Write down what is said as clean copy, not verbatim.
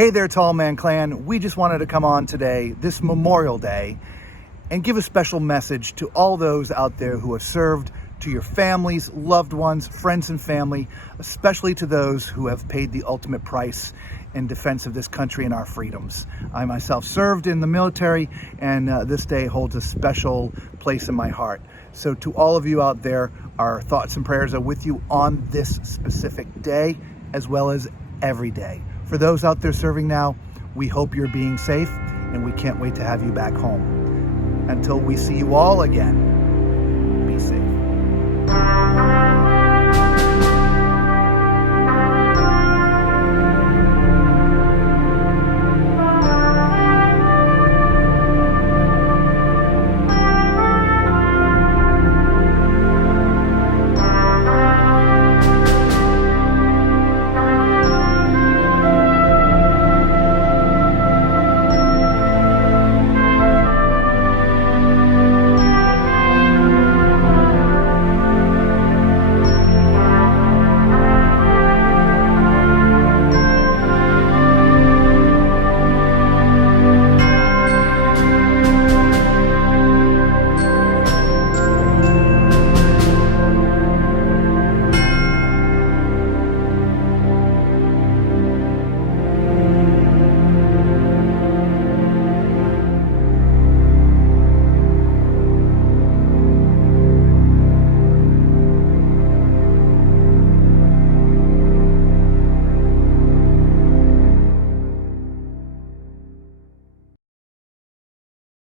Hey there, Tall Man Clan. We just wanted to come on today, this Memorial Day, and give a special message to all those out there who have served, to your families, loved ones, friends and family, especially to those who have paid the ultimate price in defense of this country and our freedoms. I myself served in the military, and this day holds a special place in my heart. So to all of you out there, our thoughts and prayers are with you on this specific day, as well as every day. For those out there serving now, we hope you're being safe, and we can't wait to have you back home. Until we see you all again,